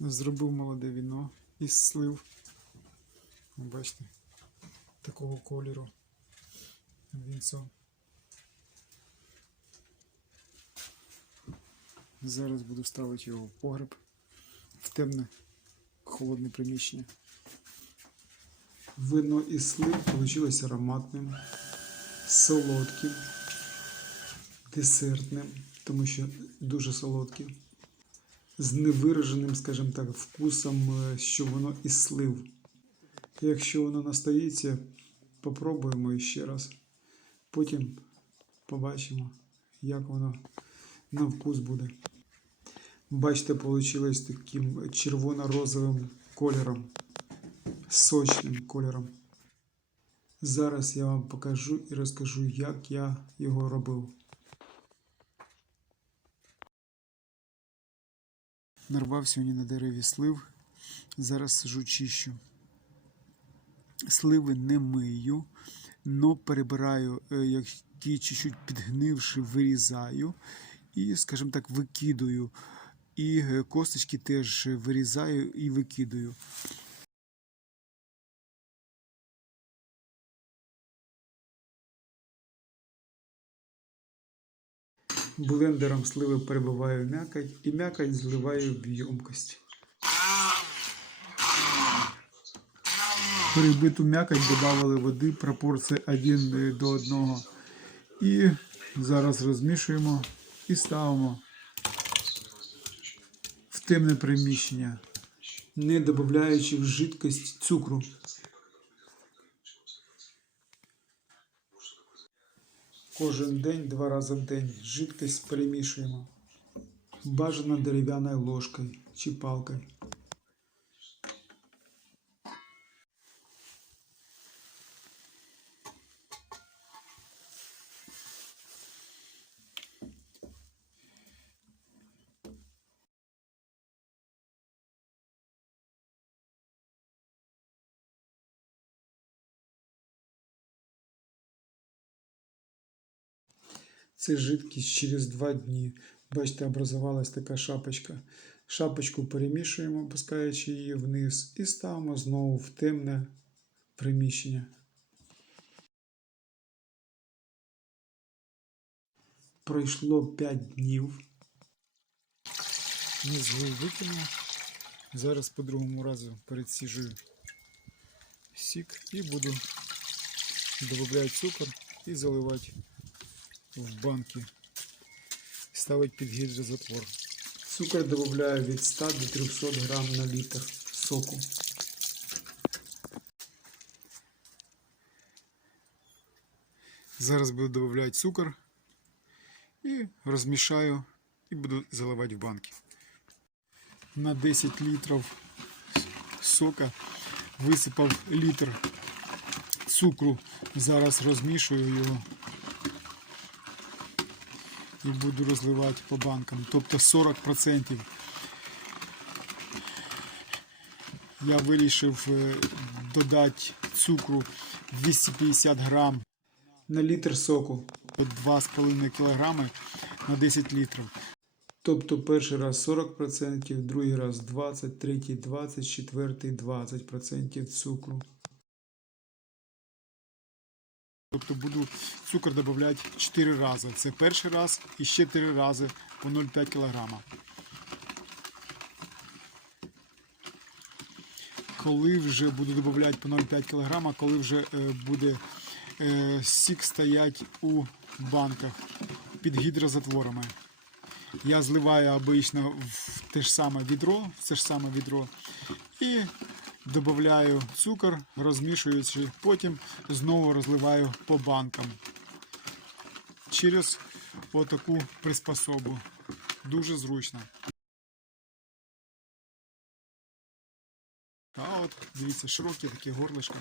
Зробив молоде віно із слив. Бачите, такого кольору. Вінцо. Зараз буду ставити його в погреб в темне холодне приміщення. Вино із слив вийшло ароматним, солодким, десертним, тому що дуже солодким, з невираженим, скажімо так, вкусом, е, що воно із слив. Якщо воно настоїться, попробуємо ще раз. Потім побачимо, як воно на вкус буде. Бачите, вийшло таким червоно-розовим кольором, сочним кольором. Зараз я вам покажу і розкажу, як я його робив. Нарвав сьогодні на дереві слив. Зараз сижу чищу. Сливи не мию, но перебираю, е, які чуть-чуть підгнивши, вирізаю і, скажімо так, викидаю. І е, косточки теж вирізаю і викидаю. Блендером сливи перебиваю м'якоть і м'якоть зливаю в ємкость. Перебиту м'якоть додавали води пропорція 1 до 1. І зараз розмішуємо і ставимо в темне приміщення, не додаючи в жидкость цукру. Кожен день, два рази в день, жидкость перемішуємо. Бажано дерев'яною ложкою чи палкою. Це жидкість через два дні. Бачите, образувалась така шапочка. Шапочку перемішуємо, опускаючи її вниз, і ставимо знову в темне приміщення. Пройшло 5 днів. Низу викинув. Зараз по другому разу передсіжую сік і буду додавати цукор і заливати в банки. Ставить під гідрозатвор. Цукор додаю від 100 до 300 грам на літр соку. Зараз буду додавати цукор і розмішаю і буду заливати в банки. На 10 літрів сока висипав літр цукру. Зараз розмішую його і буду розливати по банкам. Тобто 40%. Я вирішив е, додати цукру 250 грам на літр соку. 2,5 кг на 10 літрів. Тобто перший раз 40%, другий раз 20, третій 20, четвертий 20% цукру. Тобто буду цукор додавати 4 рази. Це перший раз і ще 3 рази по 0,5 кг. Коли вже буду додавати по 0,5 кг, коли вже е, буде е, сік стоять у банках під гідрозатворами. Я зливаю обично в те ж саме відро, в це ж саме відро і додаю цукор, розмішуючи, потім знову розливаю по банкам через отаку приспособу. Дуже зручно. А от, дивіться, широке таке горлишко.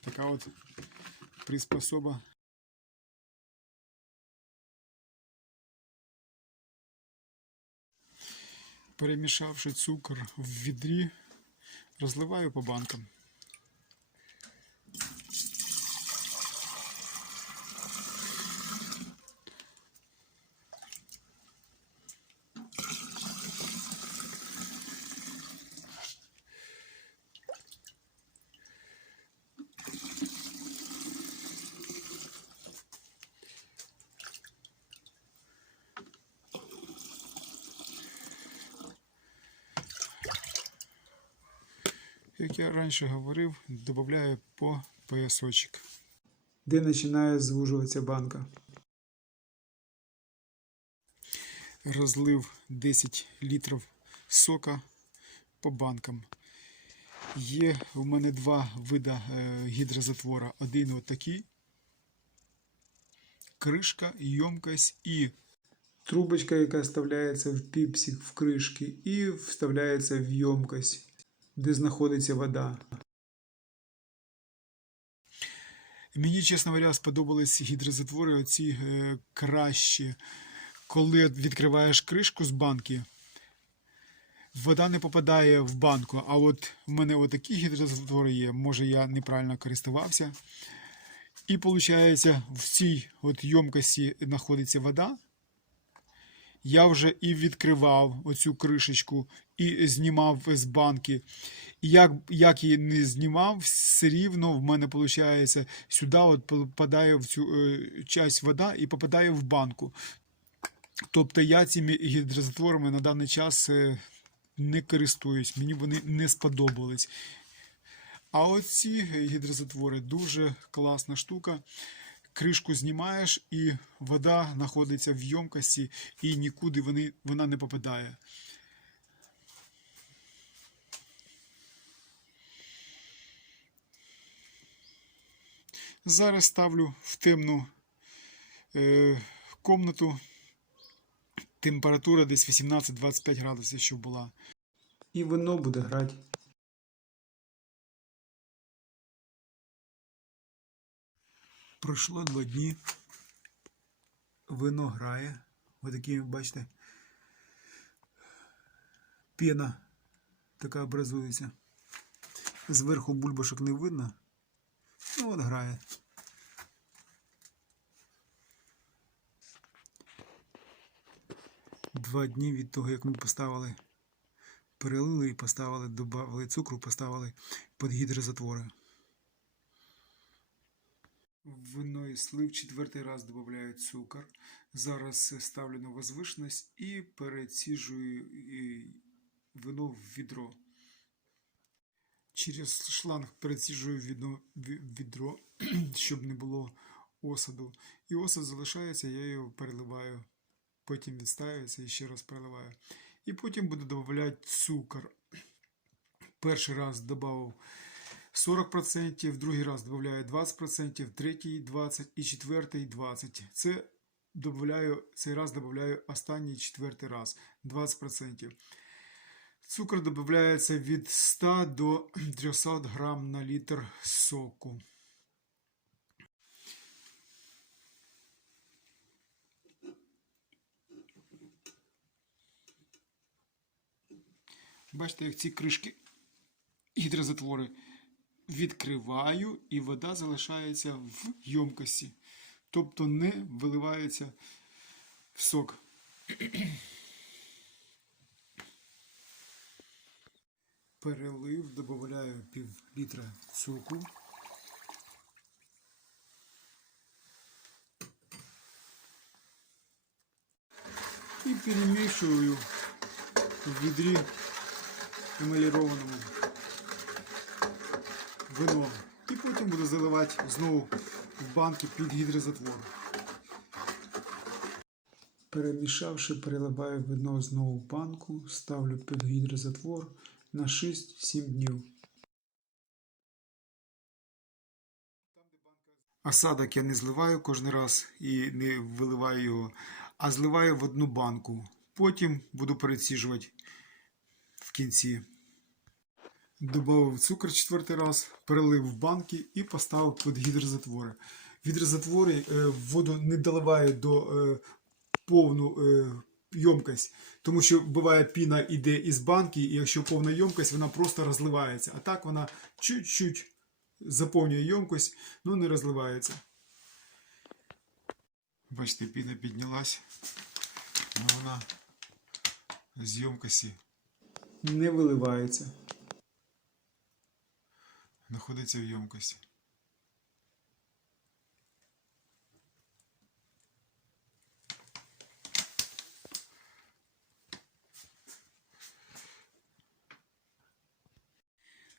Така от приспособа. Перемішавши цукор в відрі, розливаю по банкам. Як я раніше говорив, додаю по поясочок. де починає звужуватися банка. Розлив 10 літрів сока по банкам. Є у мене два види е, гідрозатвора. Один отакий, кришка, ємкость і Трубочка, яка вставляється в піпсик в кришки і вставляється в ємкость, де знаходиться вода. Мені, чесно говоря, сподобались гідрозатвори оці е, кращі. Коли відкриваєш кришку з банки, вода не попадає в банку. А от в мене отакі гідрозатвори є, може я неправильно користувався. І виходить, в цій от ємкості знаходиться вода. Я вже і відкривав оцю кришечку, і знімав з банки. І як, як її не знімав, все рівно в мене виходить сюди от попадає в цю е, часть вода і попадає в банку. Тобто я цими гідрозатворами на даний час е, не користуюсь, мені вони не сподобались. А оці гідрозатвори дуже класна штука. Кришку знімаєш, і вода знаходиться в ємкості, і нікуди вони, вона не попадає. Зараз ставлю в темну е, комнату. Температура десь 18-25 градусів, щоб була. І вино буде грати. Пройшло два дні. Вино грає. Ви такі, бачите, пена така образується. Зверху бульбашок не видно. Ну от грає. Два дні від того, як ми поставили, перелили і поставили, додали цукру, поставили під гідрозатвори. Вино і слив четвертий раз додаю цукор. Зараз ставлю на возвишеність і переціжую вино в відро. Через шланг переціжую відно, відро, щоб не було осаду. І осад залишається, я його переливаю. Потім відставиться і ще раз переливаю. І потім буду додавати цукор. Перший раз додав 40%, другий раз додаю 20%, третій 20% і четвертий 20%. Це додаю, цей раз додаю останній четвертий раз 20%. Цукор додається від 100 до 300 грам на літр соку. Бачите, як ці кришки гідрозатвори відкриваю, і вода залишається в ємкості. Тобто не виливається в сок. Перелив, додаю пів літра цукру. І перемішую в відрі емалірованому вино. І потім буду заливати знову в банки під гідрозатвор. Перемішавши, переливаю вино знову в банку, ставлю під гідрозатвор на 6-7 днів. Осадок я не зливаю кожен раз і не виливаю його, а зливаю в одну банку. Потім буду переціжувати в кінці. Добавив цукор четвертий раз, перелив в банки і поставив під гідрозатвори. Гідрозатвори е, воду не доливаю до е, повну е, ємкость, тому що буває піна йде із банки, і якщо повна ємкость, вона просто розливається. А так вона чуть-чуть заповнює ємкость, але не розливається. Бачите, піна піднялась, але вона з ємкості Не виливається. знаходиться в ємкості.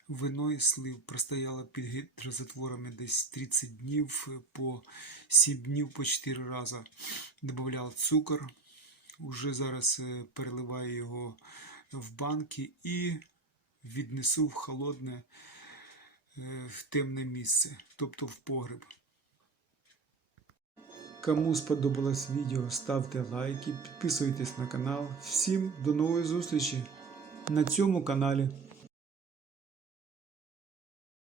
Вино і слив простояло під гідрозатворами десь 30 днів, по 7 днів по 4 рази. Додавав цукор. Уже зараз е, переливаю його в банки і віднесу в холодне, е, в темне місце, тобто в погреб. Кому сподобалось відео, ставте лайки, підписуйтесь на канал. Всім до нової зустрічі на цьому каналі.